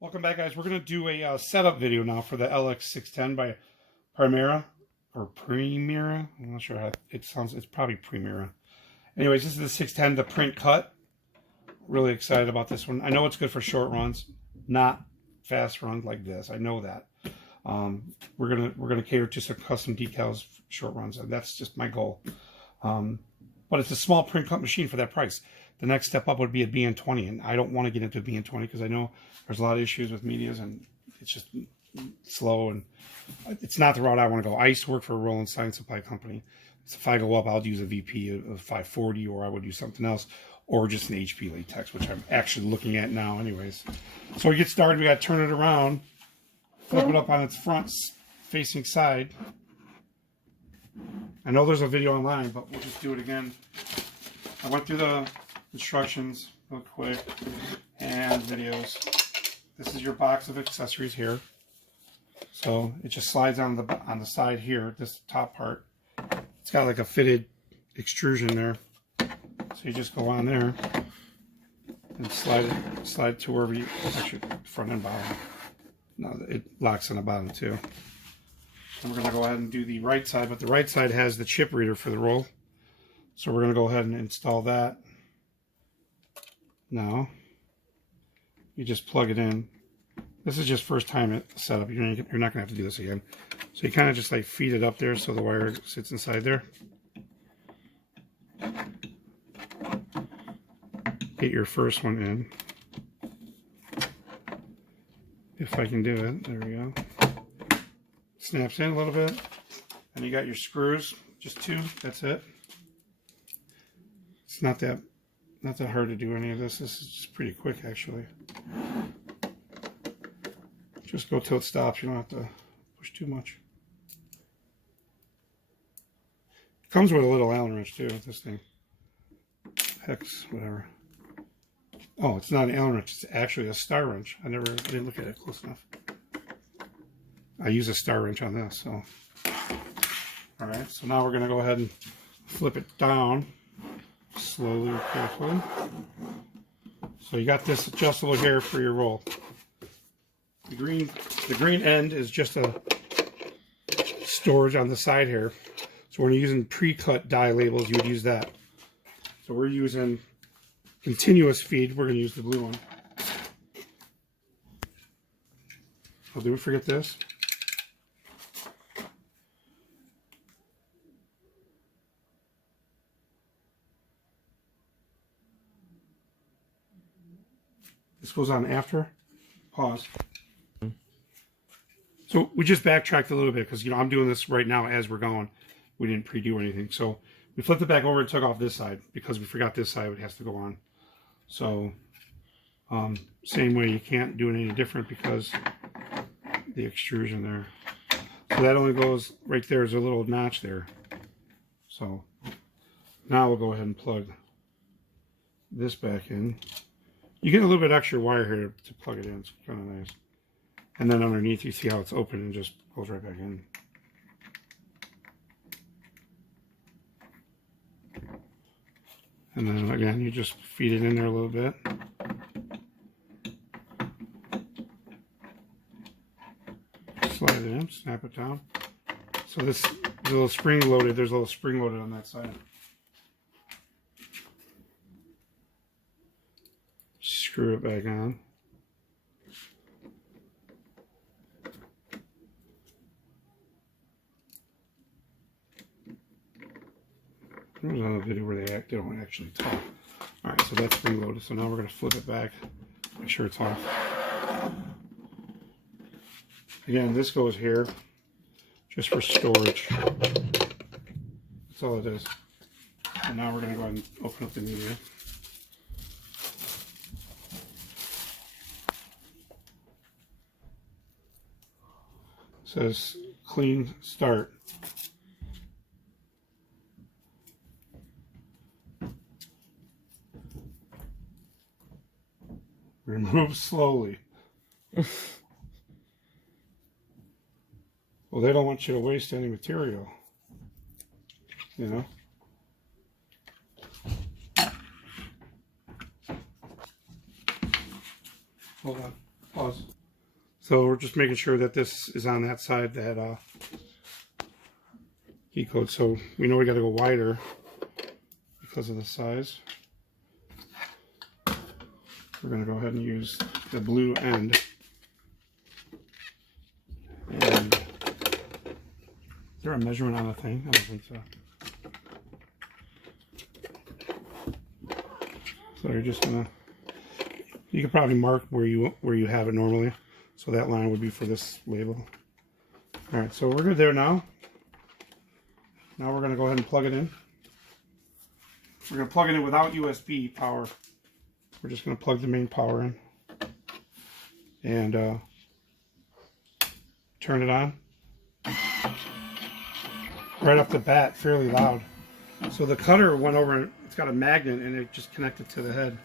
Welcome back, guys. We're going to do a setup video now for the lx610 by Primera, or Primera. I'm not sure how it sounds. It's probably Primera. Anyways, this is the 610, the print cut. Really excited about this one. I know it's good for short runs, not fast runs like this. I know that. We're gonna cater to some custom decals for short runs, and that's just my goal. But it's a small print cut machine for that price. The next step up would be a BN20, and I don't want to get into BN20 because I know there's a lot of issues with medias, and it's just slow, and it's not the route I want to go. I used to work for a Roland science supply company. So if I go up, I'll use a VP of 540, or I would use something else, or just an HP latex, which I'm actually looking at now anyways. So we get started. We got to turn it around, flip it up on its front facing side. I know there's a video online, but we'll just do it again. I went through the instructions real quick and videos. This is your box of accessories here. So it just slides on the side here, this top part. It's got like a fitted extrusion there. So you just go on there and slide to wherever you, actually front and bottom. No, it locks on the bottom too. And we're going to go ahead and do the right side, but the right side has the chip reader for the roll. So we're going to go ahead and install that. Now, you just plug it in. This is just first time setup. You're not going to have to do this again. So you kind of just like feed it up there so the wire sits inside there. Get your first one in. If I can do it. There we go. Snaps in a little bit. And you got your screws. Just two. That's it. It's not that hard to do any of this. This is just pretty quick, actually. Just go till it stops. You don't have to push too much. It comes with a little Allen wrench too, this thing. Hex, whatever. Oh, it's not an Allen wrench. It's actually a star wrench. I didn't look at it close enough. I use a star wrench on this, so. All right, so now we're going to go ahead and flip it down. Slowly, carefully. So you got this adjustable here for your roll. The green end is just a storage on the side here. So when you're using pre-cut die labels, you would use that. So we're using continuous feed. We're going to use the blue one. Oh, did we forget this? This goes on after. Pause. So we just backtracked a little bit because, you know, I'm doing this right now as we're going. We didn't pre-do anything. So we flipped it back over and took off this side because we forgot this side. It has to go on. So same way, you can't do it any different because the extrusion there. So that only goes right there. There's a little notch there. So now we'll go ahead and plug this back in. You get a little bit extra wire here to plug it in. It's kind of nice. And then underneath, you see how it's open and just goes right back in. And then again, you just feed it in there a little bit. Slide it in, snap it down. So this is a little spring loaded. There's a little spring loaded on that side. Screw it back on. There's another video where they don't actually talk. Alright, so that's spring loaded. So now we're going to flip it back. Make sure it's off. Again, this goes here just for storage. That's all it is. And now we're going to go ahead and open up the media. It says clean start. Remove slowly. Well, they don't want you to waste any material, you know. Hold on. Pause. So we're just making sure that this is on that side, that key code. So we know we got to go wider because of the size. We're going to go ahead and use the blue end. And is there a measurement on the thing? I don't think so. So you're just gonna, you can probably mark where you have it normally. So that line would be for this label. All right, so we're good there now. Now we're gonna go ahead and plug it in. We're gonna plug it in without USB power. We're just gonna plug the main power in and turn it on. Right off the bat, fairly loud. So the cutter went over, it's got a magnet and it just connected to the head.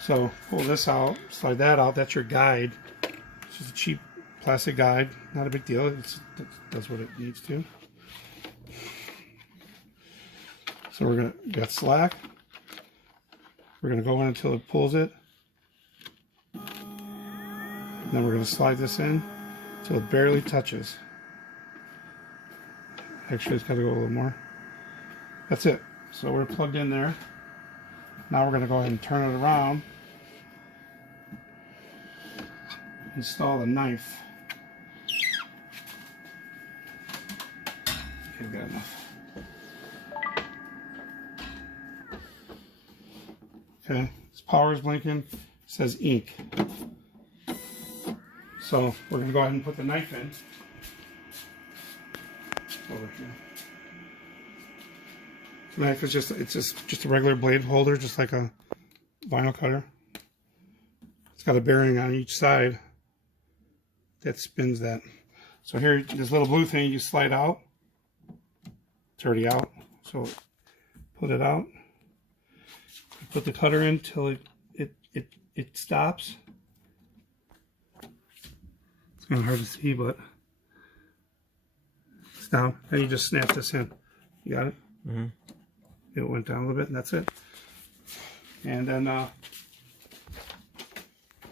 So pull this out, slide that out, that's your guide. It's just a cheap plastic guide, not a big deal, it does what it needs to. So we're gonna, got slack. We're gonna go in until it pulls it. And then we're gonna slide this in until it barely touches. Actually, it's got to go a little more. That's it. So we're plugged in there. Now we're going to go ahead and turn it around. Install the knife. Okay, we've got enough. Okay, this power is blinking. It says ink. So we're going to go ahead and put the knife in. Over here. The knife is just a regular blade holder, just like a vinyl cutter. It's got a bearing on each side that spins that. So here, this little blue thing you slide out. It's already out. So put it out. Put the cutter in till it stops. It's kind of hard to see, but down, and you just snap this in. You got it? Mm-hmm. It went down a little bit, and that's it. And then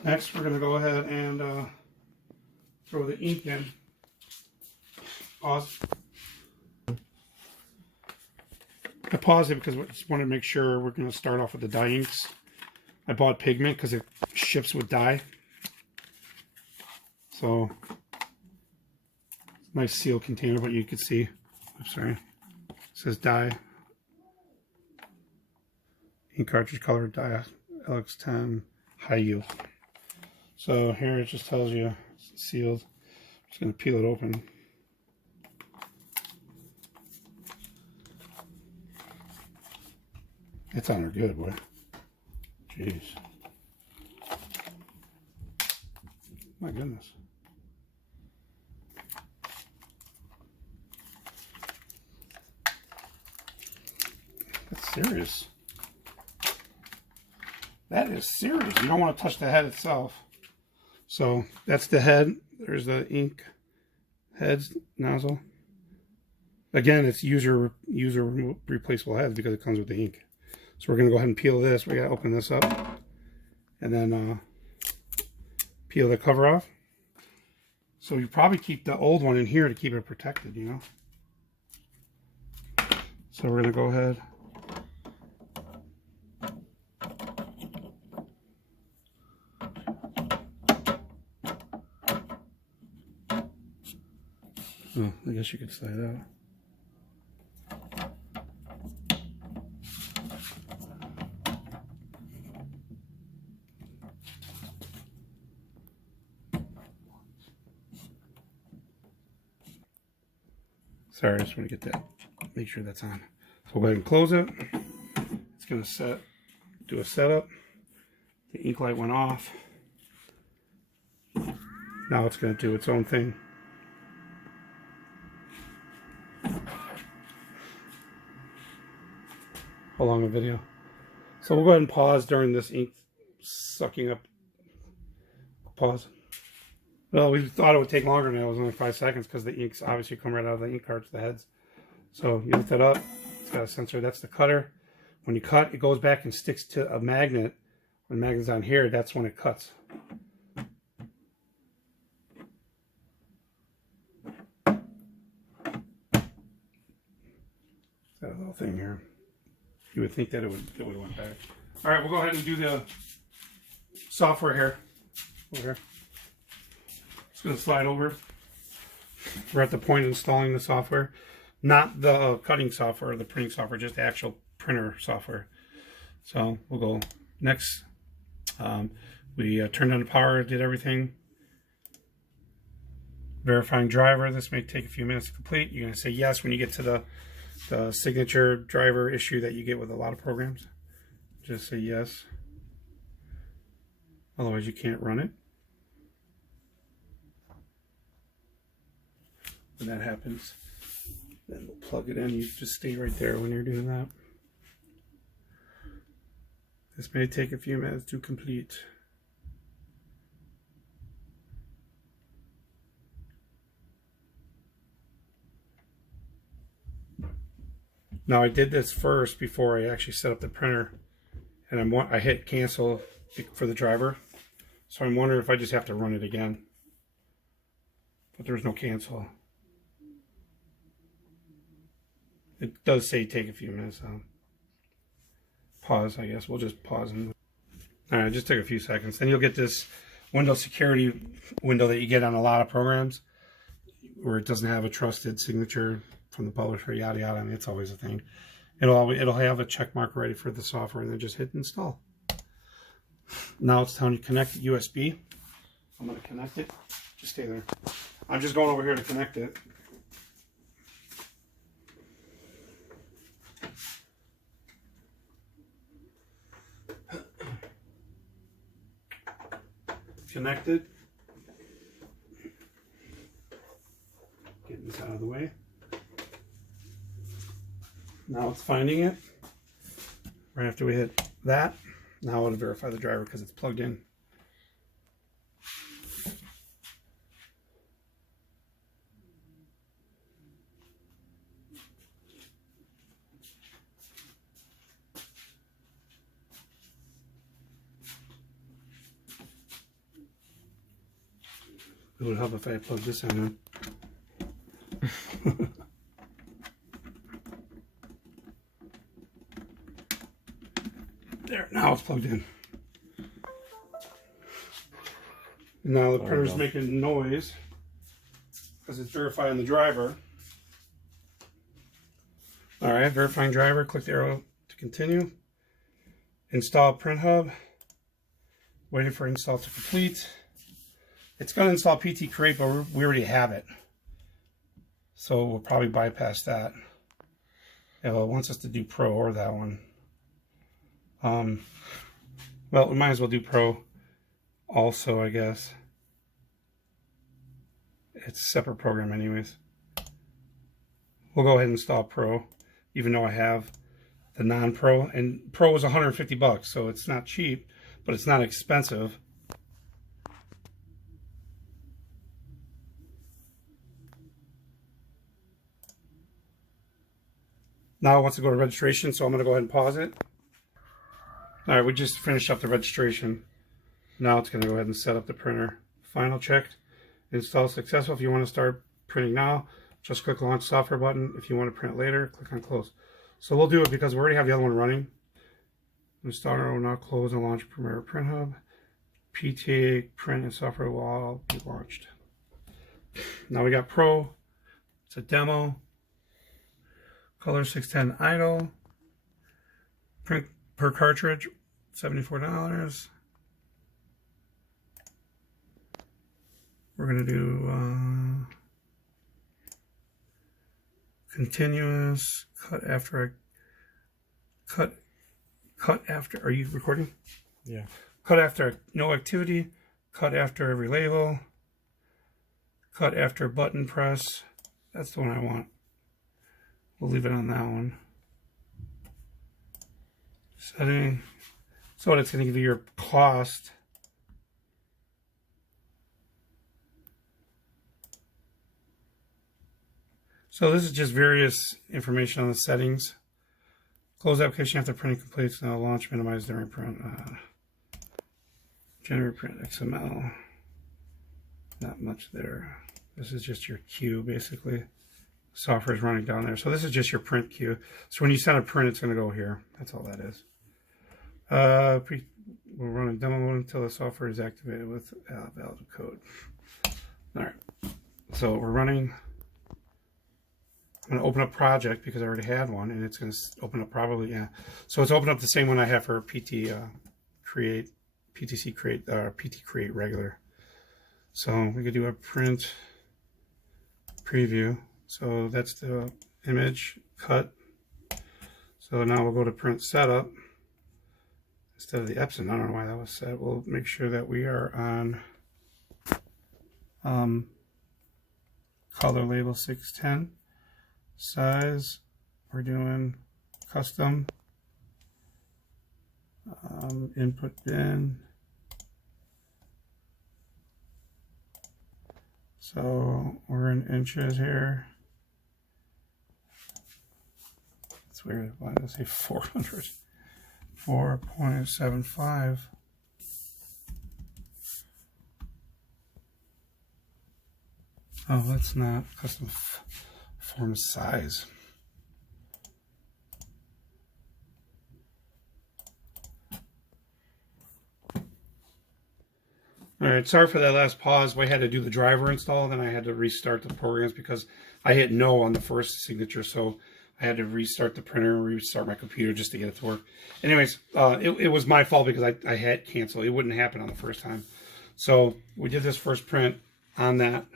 next we're going to go ahead and throw the ink in. Pause. I paused it because I just want to make sure we're going to start off with the dye inks. I bought pigment because it ships with dye. So nice seal container, but you can see, I'm sorry, it says dye, ink cartridge color dye, lx610 high yield. So here it just tells you it's sealed. I'm just going to peel it open. It's on there good, boy. Jeez. My goodness. That's serious. That is serious. You don't want to touch the head itself. So that's the head. There's the ink heads nozzle. Again, it's user replaceable heads because it comes with the ink. So we're going to go ahead and peel this. We got to open this up and then peel the cover off. So you probably keep the old one in here to keep it protected, you know. So we're going to go ahead. Oh, I guess you could slide out. Sorry, I just want to get that, make sure that's on. So we'll go ahead and close it. It's going to do a setup. The ink light went off. Now it's going to do its own thing. How long a video? So we'll go ahead and pause during this ink sucking up. Pause. Well, we thought it would take longer than that. It was only 5 seconds because the inks obviously come right out of the ink carts, the heads. So you lift that up. It's got a sensor. That's the cutter. When you cut, it goes back and sticks to a magnet When the magnet's on here, that's when it cuts. That little thing here. You would think that it would have went back. All right, we'll go ahead and do the software here. Over here. Just going to slide over. We're at the point of installing the software. Not the cutting software or the printing software, just the actual printer software. So we'll go next. We turned on the power, did everything. Verifying driver. This may take a few minutes to complete. You're going to say yes when you get to the signature driver issue that you get with a lot of programs. Just say yes. Otherwise you can't run it. When that happens, then we'll plug it in. You just stay right there when you're doing that. This may take a few minutes to complete. Now I did this first before I actually set up the printer, and I hit cancel for the driver. So I'm wondering if I just have to run it again. But there's no cancel. It does say take a few minutes. Pause, I guess. We'll just pause. Alright, just took a few seconds. Then you'll get this Windows security window that you get on a lot of programs where it doesn't have a trusted signature from the publisher, yada yada. I mean, it's always a thing. It'll have a check mark ready for the software, and then just hit install. Now it's time to connect the USB. I'm going to connect it. Just stay there. I'm just going over here to connect it. Connected. Get this out of the way. Now it's finding it. Right after we hit that, now it'll verify the driver because it's plugged in. It would help if I plug this in. There, now it's plugged in. Now the printer's making noise because it's verifying the driver. Alright, verifying driver, click the arrow to continue. Install print hub. Waiting for install to complete. It's going to install PT Create, but we already have it. So we'll probably bypass that. It wants us to do Pro or that one. Well, we might as well do Pro also, I guess. It's a separate program anyways. We'll go ahead and install Pro, even though I have the non-Pro. And Pro is 150 bucks, so it's not cheap, but it's not expensive. Now it wants to go to registration, so I'm going to go ahead and pause it. Alright, we just finished up the registration. Now it's going to go ahead and set up the printer. Final checked. Install successful. If you want to start printing now, just click the launch software button. If you want to print later, click on close. So we'll do it because we already have the other one running. Installer will now close and launch Primera Print Hub. PTA print and software will all be launched. Now we got Pro. It's a demo. Color 610 idle. Print per cartridge, $74. We're going to do continuous, cut after, are you recording? Yeah. Cut after no activity, cut after every label, cut after button press. That's the one I want. We'll leave it on that one. Setting. So it's going to give you your cost. So this is just various information on the settings. Close application after printing completes. Now launch, minimize during print. Generate print XML. Not much there. This is just your queue, basically. Software is running down there. So this is just your print queue. So when you send a print, it's going to go here. That's all that is. We'll run a demo mode until the software is activated with valid code. All right. So we're running. I'm going to open up project because I already had one, and it's going to open up probably, yeah. So it's opened up the same one I have for PT create regular. So we could do a print preview. So that's the image cut. So now we'll go to print setup instead of the Epson. I don't know why that was set. We'll make sure that we are on color label 610. Size, we're doing custom. Input bin. So we're in inches here. It's weird. Why did I say 400? 4.75. Oh, that's not custom form size. All right, sorry for that last pause. We had to do the driver install, then I had to restart the programs because I hit no on the first signature, so I had to restart the printer and restart my computer just to get it to work. Anyways, it was my fault because I had canceled. It wouldn't happen on the first time. So we did this first print on that.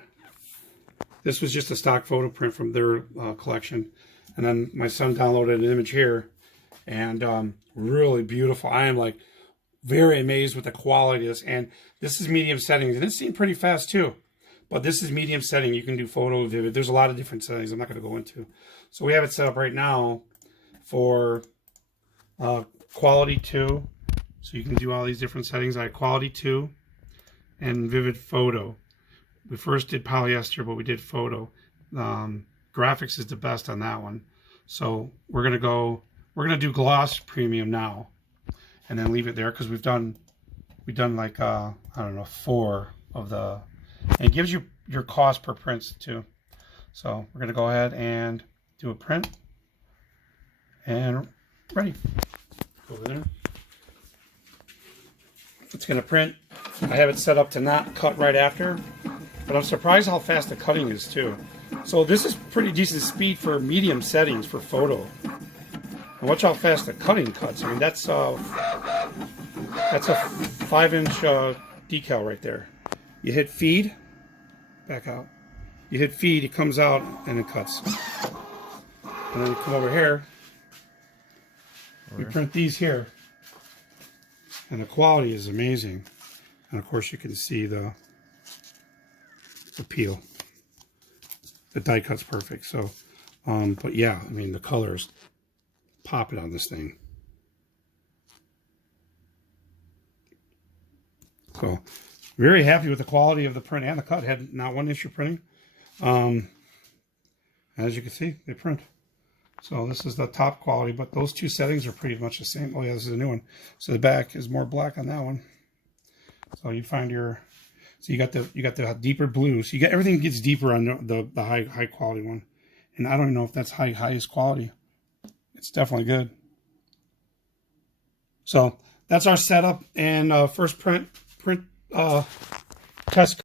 This was just a stock photo print from their collection. And then my son downloaded an image here. And really beautiful. I am like very amazed with the quality of this. And this is medium settings. And it seemed pretty fast too. But this is medium setting. You can do photo, vivid. There's a lot of different settings I'm not going to go into. So we have it set up right now for quality 2. So you can do all these different settings. I have quality 2 and vivid photo. We first did polyester, but we did photo. Graphics is the best on that one. So we're gonna do gloss premium now, and then leave it there because we've done like I don't know, 4 of the. And it gives you your cost per prints too. So we're gonna go ahead and do a print, and ready. Go over there. It's gonna print. I have it set up to not cut right after. But I'm surprised how fast the cutting is too. So this is pretty decent speed for medium settings for photo. And watch how fast the cutting cuts. I mean, that's a 5-inch decal right there. You hit feed, back out. You hit feed, it comes out and it cuts. And then you come over here. We print these here. And the quality is amazing. And of course you can see the peel. The die cut's perfect. So, but yeah, I mean the colors pop it on this thing. So, very happy with the quality of the print and the cut. Had not one issue printing. As you can see, they print. So this is the top quality, but those two settings are pretty much the same. Oh yeah, this is a new one. So the back is more black on that one. So you find your. So you got the deeper blue. So you got everything gets deeper on the high quality one. And I don't even know if that's highest quality. It's definitely good. So that's our setup and first print test.